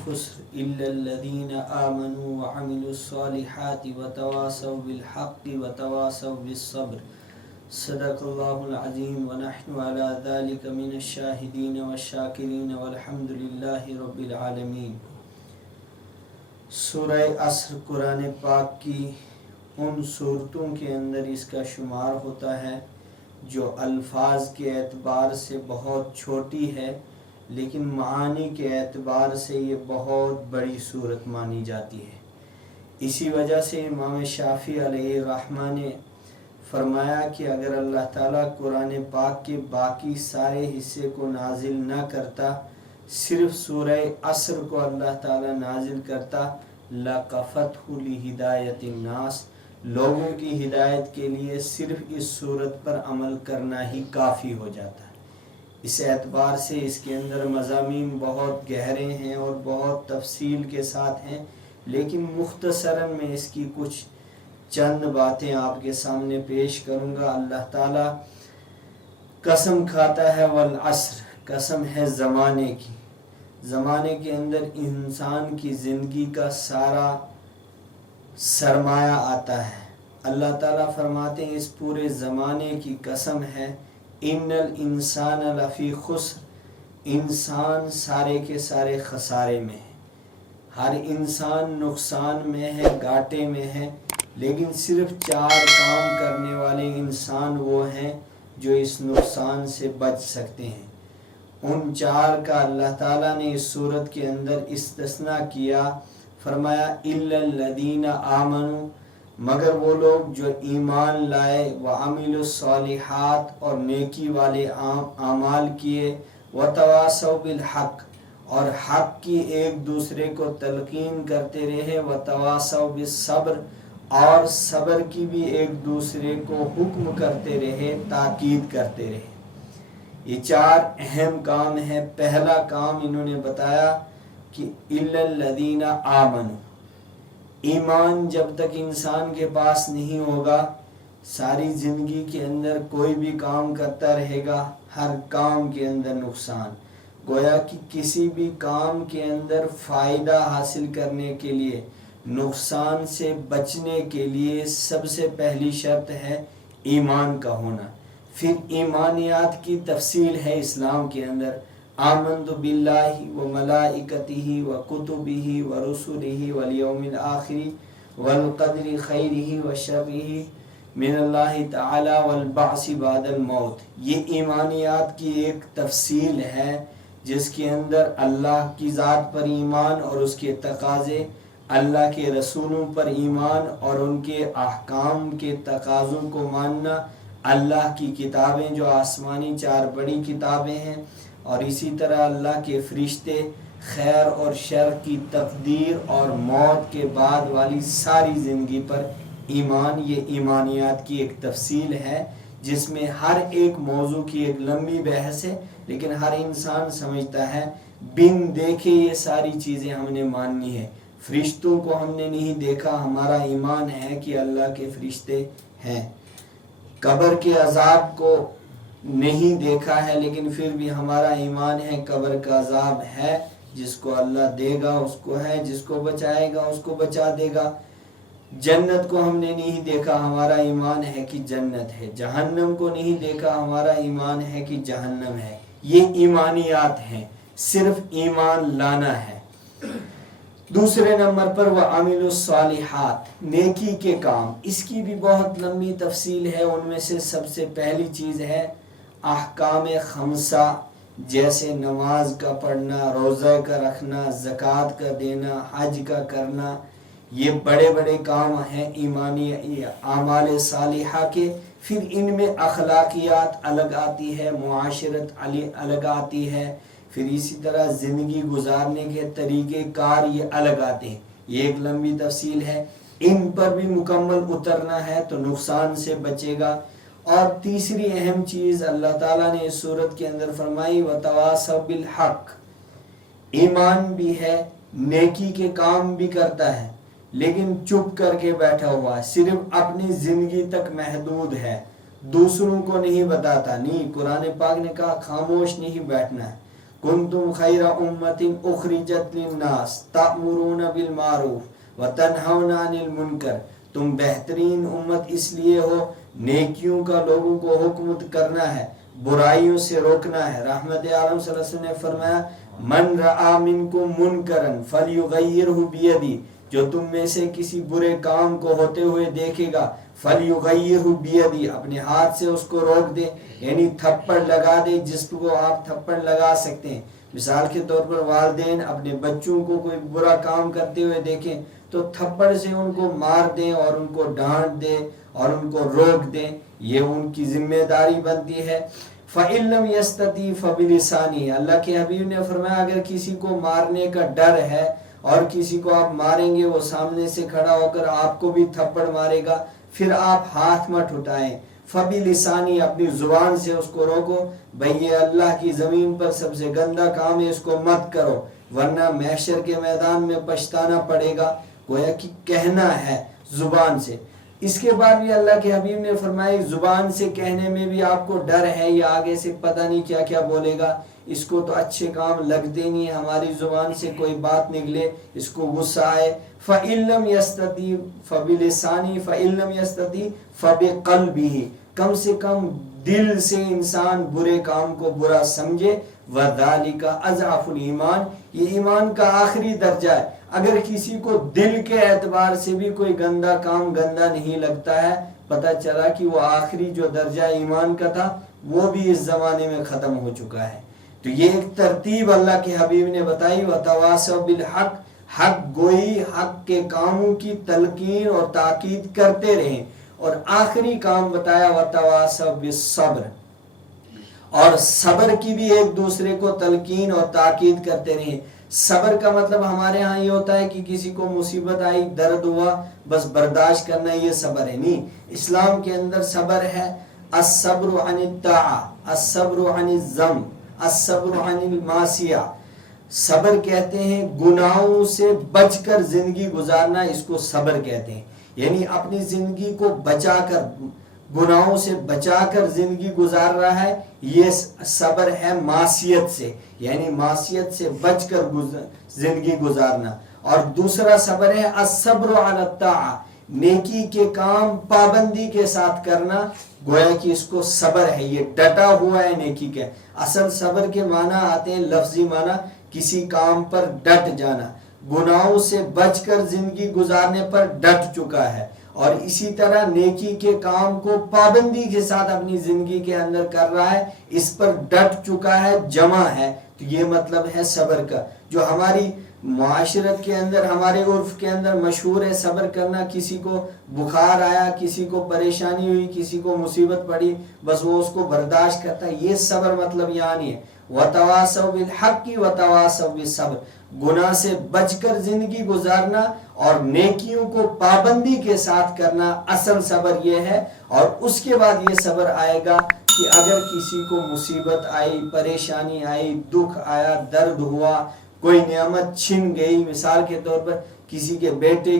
الخسر إلا الذين آمنوا وعملوا الصالحات وتواصوا بالحق وتواصوا بالصبر صدق الله العظيم ونحن على ذلك من الشاهدين والشاكرين والحمد لله رب العالمين۔ سورہ عصر قرآن پاک کی ان صورتوں کے اندر اس کا شمار ہوتا ہے جو الفاظ کے اعتبار سے بہت چھوٹی ہے، لیکن معانی کے اعتبار سے یہ بہت بڑی صورت مانی جاتی ہے۔ اسی وجہ سے امام شافعی علیہ الرحمہ نے فرمایا کہ اگر اللہ تعالیٰ قرآن پاک کے باقی سارے حصے کو نازل نہ کرتا، صرف سورہ عصر کو اللہ تعالیٰ نازل کرتا، لَقَفَتْهُ لِهِدَایَةِ النَّاسِ، لوگوں کی ہدایت کے لیے صرف اس صورت پر عمل کرنا ہی کافی ہو جاتا ہے۔ اس اعتبار سے اس کے اندر مضامین بہت گہرے ہیں اور بہت تفصیل کے ساتھ ہیں، لیکن مختصراً میں اس کی کچھ چند باتیں آپ کے سامنے پیش کروں گا۔ اللہ تعالیٰ قسم کھاتا ہے والعصر، قسم ہے زمانے کی۔ زمانے کے اندر انسان کی زندگی کا سارا سرمایہ آتا ہے۔ اللہ تعالیٰ فرماتے ہیں اس پورے زمانے کی قسم ہے، ان الانسان لفی خسر، انسان سارے کے سارے خسارے میں ہے، ہر انسان نقصان میں ہے، گھاٹے میں ہے، لیکن صرف 4 کام کرنے والے انسان وہ ہیں جو اس نقصان سے بچ سکتے ہیں۔ ان 4 کا اللہ تعالیٰ نے اس صورت کے اندر استثناء کیا، فرمایا الا الذین آمنوا، مگر وہ لوگ جو ایمان لائے، وعملوا الصالحات، اور نیکی والے اعمال کیے، وتواصوا بالحق، اور حق کی ایک دوسرے کو تلقین کرتے رہے، وتواصوا بالصبر، اور صبر کی بھی ایک دوسرے کو حکم کرتے رہے، تاکید کرتے رہے۔ یہ 4 اہم کام ہیں۔ پہلا کام انہوں نے بتایا کہ الا الذین آمنوا، ایمان جب تک انسان کے پاس نہیں ہوگا، ساری زندگی کے اندر کوئی بھی کام کرتا رہے گا، ہر کام کے اندر نقصان۔ گویا کہ کسی بھی کام کے اندر فائدہ حاصل کرنے کے لیے، نقصان سے بچنے کے لیے سب سے پہلی شرط ہے ایمان کا ہونا۔ پھر ایمانیات کی تفصیل ہے اسلام کے اندر، آمنت باللہ وملائکتہ وکتبہ ورسلہ والیوم الآخر والقدر خیرہ وشرہ من اللہ تعالی والبعث بعد الموت۔ یہ ایمانیات کی ایک تفصیل ہے جس کے اندر اللہ کی ذات پر ایمان اور اس کے تقاضے، اللہ کے رسولوں پر ایمان اور ان کے احکام کے تقاضوں کو ماننا، اللہ کی کتابیں جو آسمانی 4 بڑی کتابیں ہیں، اور اسی طرح اللہ کے فرشتے، خیر اور شر کی تقدیر اور موت کے بعد والی ساری زندگی پر ایمان۔ یہ ایمانیات کی ایک تفصیل ہے جس میں ہر ایک موضوع کی ایک لمبی بحث ہے، لیکن ہر انسان سمجھتا ہے بن دیکھے یہ ساری چیزیں ہم نے ماننی ہے۔ فرشتوں کو ہم نے نہیں دیکھا، ہمارا ایمان ہے کہ اللہ کے فرشتے ہیں۔ قبر کے عذاب کو نہیں دیکھا ہے، لیکن پھر بھی ہمارا ایمان ہے قبر کا عذاب ہے، جس کو اللہ دے گا اس کو ہے، جس کو بچائے گا اس کو بچا دے گا۔ جنت کو ہم نے نہیں دیکھا، ہمارا ایمان ہے کہ جنت ہے۔ جہنم کو نہیں دیکھا، ہمارا ایمان ہے کہ جہنم ہے۔ یہ ایمانیات ہیں، صرف ایمان لانا ہے۔ دوسرے نمبر پر وَعَمِلُوا الصَّالِحَاتِ، نیکی کے کام۔ اس کی بھی بہت لمبی تفصیل ہے۔ ان میں سے سب سے پہلی چیز ہے احکام 5، جیسے نماز کا پڑھنا، روزہ کا رکھنا، زکوٰۃ کا دینا، حج کا کرنا۔ یہ بڑے بڑے کام ہیں ایمانی اعمال صالحہ کے۔ پھر ان میں اخلاقیات الگ آتی ہے، معاشرت الگ آتی ہے، پھر اسی طرح زندگی گزارنے کے طریقے کار یہ الگ آتے ہیں۔ یہ ایک لمبی تفصیل ہے، ان پر بھی مکمل اترنا ہے تو نقصان سے بچے گا۔ اور تیسری اہم چیز اللہ تعالیٰ نے اس صورت کے اندر فرمائی وتواصوا بالحق، ایمان بھی ہے، نیکی کے کام بھی کرتا ہے، لیکن چپ کر کے بیٹھا ہوا ہے، صرف اپنی زندگی تک محدود ہے، دوسروں کو نہیں بتاتا۔ نہیں، قرآن پاک نے کہا خاموش نہیں بیٹھنا ہے، कुंतुम खैरा उम्मतिन उखरिजत लिन्नास तामुरून बिल मारूफ व तनहौना अनिल मुनकर, तुम बेहतरीन उम्मत इसलिए हो, नेकियों का लोगों को हुक्म करना है, बुराइयों से रोकना है। रहमत आलम सल्लल्लाहु अलैहि वसल्लम ने फरमाया, मन रआ मिनकुम मुनकरन फलयुगय्यिरहु बियदी, जो तुम में से किसी बुरे काम को होते हुए देखेगा, फलयुगय्यिरहु बियदी, अपने हाथ से उसको रोक दे, यानी थप्पड़ लगा दे, जिसको आप थप्पड़ लगा सकते हैं। मिसाल के तौर पर वालिदैन अपने बच्चों को कोई बुरा काम करते हुए देखें तो थप्पड़ से उनको मार दें और उनको डांट दें और उनको रोक दें, ये उनकी जिम्मेदारी बनती है। फ़इल्लम यस्तती फ़बिलिसानी, अल्लाह के हबीब ने फरमाया अगर किसी को मारने का डर है और किसी को आप मारेंगे, वो सामने से खड़ा होकर आपको भी थप्पड़ मारेगा, फिर आप हाथ मत उठाएं। फ़बिलिसानी, अपनी जुबान से उसको रोको, भाई ये अल्लाह की ज़मीन पर सबसे गंदा काम है, इसको मत करो, वरना महशर के मैदान में पछताना पड़ेगा। गोया कि कहना है जुबान से। इसके बाद भी अल्लाह के हबीब ने फरमाया जुबान से कहने में भी आपको डर है, या आगे से पता नहीं क्या क्या बोलेगा, इसको तो अच्छे काम लगते नहीं, हमारी जुबान से कोई बात निकले इसको गुस्सा आए। फ़इल्लम यस्तती फ़बिलिसानी फ़इल्लम यस्तती फ़बिक़ल्बिही, कम से कम दिल से इंसान बुरे काम को बुरा समझे। वज़ालिका अज़अफ़ुल ईमान, ये ईमान का आखिरी दर्जा है। अगर किसी को दिल के एतबार से भी कोई गंदा काम गंदा नहीं लगता है, पता चला कि वो आखिरी जो दर्जा ईमान का था वो भी इस जमाने में ख़त्म हो चुका है। तो ये एक तरतीब अल्लाह के हबीब ने बताई, वतवासौ बिल हक, हक गोई, हक के कामों की तलकीन और ताकीद करते रहें। और आखिरी काम बताया वतवासौ बिस सब्र, और सब्र की भी एक दूसरे को तलकीन और ताकीद करते रहें। सब्र का मतलब हमारे यहाँ ये होता है कि किसी को मुसीबत आई, दर्द हुआ, बस बर्दाश्त करना, ये सब्र है नहीं। इस्लाम के अंदर सब्र है अस्सब्रु अनित ताआ, अस्सब्रु अनिल ज़म, अस्सब्रु अनिल मासिया। सब्र कहते हैं गुनाहों से बचकर जिंदगी गुजारना, इसको सब्र कहते हैं। यानी अपनी जिंदगी को बचाकर, गुनाहों से बचाकर जिंदगी गुजार रहा है, ये सब्र है मासियत से, यानी मासियत से बचकर जिंदगी गुजारना। और दूसरा सब्र है अस्सब्रु अला ताआ, नेकी के काम पाबंदी के साथ करना, गोया कि इसको सब्र है, ये डटा हुआ है नेकी के। असल सब्र के माना आते हैं, लफ्जी माना किसी काम पर डट जाना, गुनाहों से बचकर जिंदगी गुजारने पर डट चुका है। और इसी तरह नेकी के काम को पाबंदी के साथ अपनी जिंदगी के अंदर कर रहा है, इस पर डट चुका है, जमा है। तो ये मतलब है सब्र का। जो हमारी मुआशरत के अंदर, हमारे उर्फ के अंदर मशहूर है सब्र करना, किसी को बुखार आया, किसी को परेशानी हुई, किसी को मुसीबत पड़ी, बस वो उसको बर्दाश्त करता है, ये सब्र मतलब यहाँ नहीं है। वतवासौ बिल हक़्क़ि वतवासौ बिस सब्र, गुनाह से बचकर जिंदगी गुजारना और नेकियों को पाबंदी के साथ करना, असल सब्र ये है। और उसके बाद ये सब्र आएगा कि अगर किसी को मुसीबत आई, परेशानी आई, दुख आया, दर्द हुआ, कोई नियामत छिन गई, मिसाल के तौर पर किसी के बेटे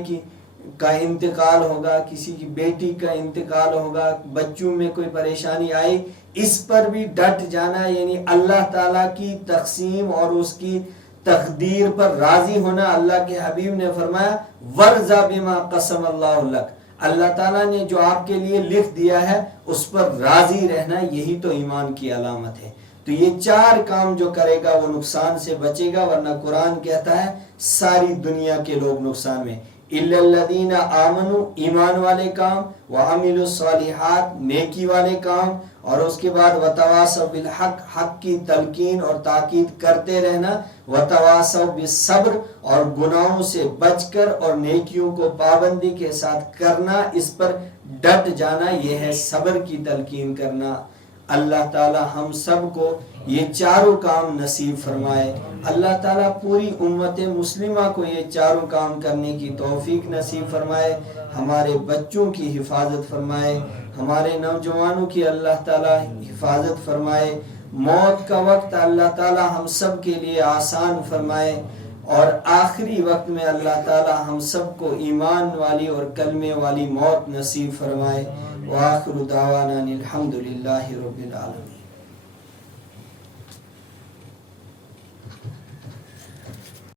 का इंतकाल होगा, किसी की बेटी का इंतकाल होगा, बच्चों में कोई परेशानी आई, इस पर भी डट जाना, यानी अल्लाह ताला की तक़सीम और उसकी तकदीर पर राजी होना। अल्लाह के हबीब ने फरमाया वर्ज़ा बिमा कसम अल्लाहु लक, अल्लाह ताला ने जो आपके लिए लिख दिया है उस पर राजी रहना, यही तो ईमान की अलामत है। तो ये चार काम जो करेगा वो नुकसान से बचेगा, वरना कुरान कहता है सारी दुनिया के लोग नुकसान में। इल्लल्लज़ीना आमनु, ईमान वाले काम, व अमिलुस सालिहात, नेकी वाले काम, और उसके बाद वतवासौ बिल हक़, हक़ की तलकीन और ताकीद करते रहना, वतवासौ बिस सब्र, और गुनाहों से बचकर और नेकियों को पाबंदी के साथ करना, इस पर डट जाना, यह है सब्र की तलकीन करना। अल्लाह ताला हम सब को ये चारों काम नसीब फरमाए। अल्लाह ताला पूरी उम्मत मुस्लिमा को ये चारों काम करने की तौफीक नसीब फरमाए। हमारे बच्चों की हिफाजत फरमाए, हमारे नौजवानों की अल्लाह ताला हिफाजत फरमाए। मौत का वक्त अल्लाह ताला हम सब के लिए आसान फरमाए, और आखिरी वक्त में अल्लाह ताला हम सब को ईमान वाली और कलमे वाली मौत नसीब फरमाए। व आखिरु दावाना अनिल हम्दुलिल्लाहि रब्बिल आलमीन।